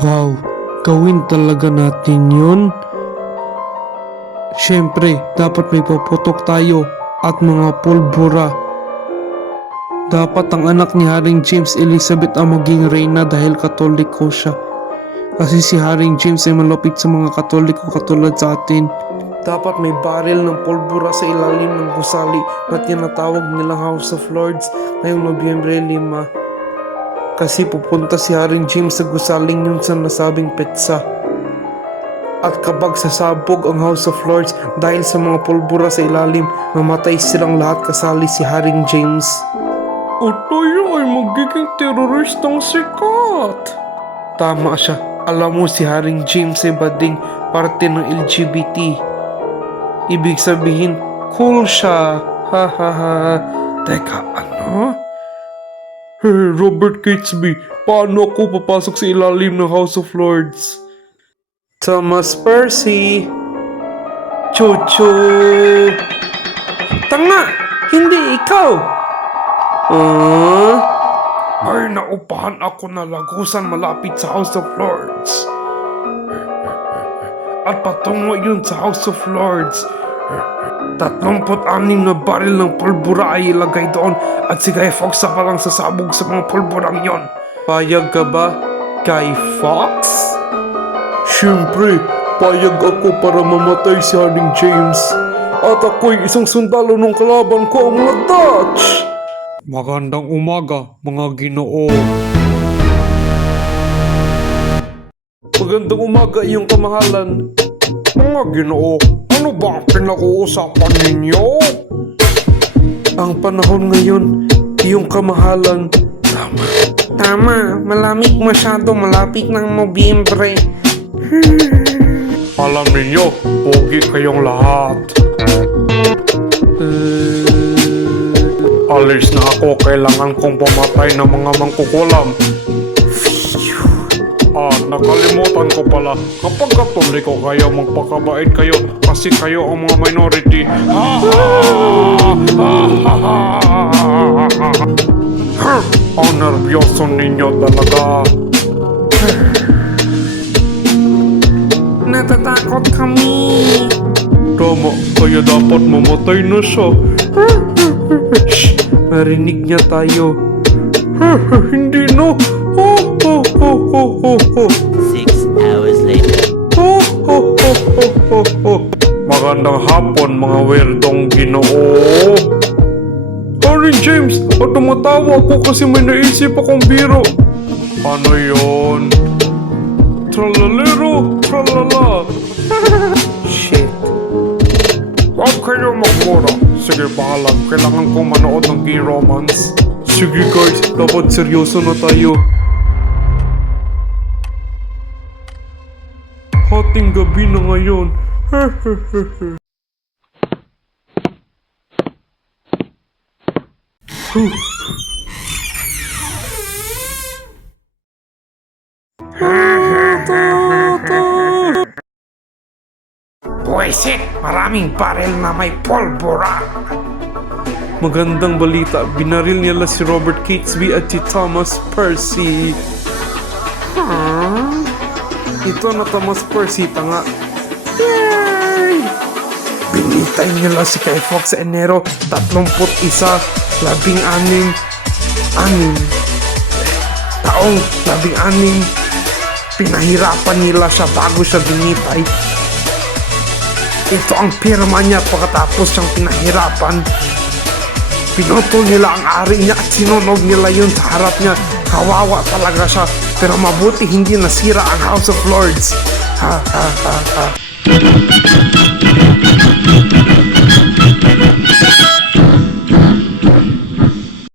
Wow, gawin talaga natin yun. Siyempre, dapat may paputok tayo at mga pulbura. Dapat ang anak ni Haring James Elizabeth ang maging reyna dahil Katoliko siya. Kasi si Haring James ay malapit sa mga Katoliko katulad sa atin. Dapat may baril ng pulbura sa ilalim ng gusali na tinatawag nilang House of Lords ngayong Nobyembre 5. Kasi pupunta si Haring James sa gusaling yun sa nasabing petsa. At kapag sasabog ang House of Lords dahil sa mga pulbura sa ilalim, mamatay silang lahat kasali si Haring James. At tayo ay magiging teroristang sikat. Tama siya. Alam mo si Haring James ay bading parte ng LGBT. Ibig sabihin, cool siya. Ha ha ha. Teka, ano? Hey, Robert Catesby, paano ako papasok sa ilalim ng House of Lords? Thomas Percy. Chuchu. Tanga! Hindi ikaw! Ay, naupahan ako na lagusan malapit sa House of Lords. At patungo yun sa House of Lords. 36 na baril ng pulbura ay ilagay doon at si Guy Fawkes pa lang sasabog sa mga pulburang yon. Payag ka ba, Guy Fawkes? Siyempre, payag ako para mamatay si Haring James. At ako'y isang sundalo ng kalaban ko, ang mga Dutch. Magandang umaga, mga Ginoo. Magandang umaga, iyong kamahalan. Mga Ginoo, ano ba ang pinag-uusapan ninyo? Ang panahon ngayon, iyong kamahalan. Tama, malamig masyado, malapit ng Nobyembre. Alam ninyo, pogi kayong lahat. Alis na ako, kailangan kong pumatay ng mga mangkukulam. Nakalimutan ko pala, kapag Katoliko kayo, magpakabait kayo kasi kayo ang mga minority. Ang nervyoso ninyo talaga. Natatakot kami. Tama, kaya dapat mamatay na siya. Shh, narinig niya tayo. Hindi no. 6 hours later. Magandang hapon, mga weirdong Ginoo. Haring James, at tumatawa ako kasi may naisip akong biro. Ano yon? Tralalero, tralala. Shit. Huwag kayo magmura. Sige, bahala. Kailangan kong manood ng gay romance. Sige guys, dapat seryoso na tayo. Hating gabi na ngayon. Buwisit! Maraming baril na may pulbura! Magandang balita, binaril nila si Robert Catesby at si Thomas Percy. Ito na Thomas Percy, tanga. Yay! Binitay nila si Guy Fawkes sa Enero 31, 16, taong 16. Pinahirapan nila siya bago siya binitay. Ito ang pirma niya pagkatapos siyang pinahirapan. Pinutol nila ang ari niya at sinunog nila yun sa harap niya. Kawawa talaga siya, pero mabuti hindi nasira ang House of Lords. Ha ha ha ha.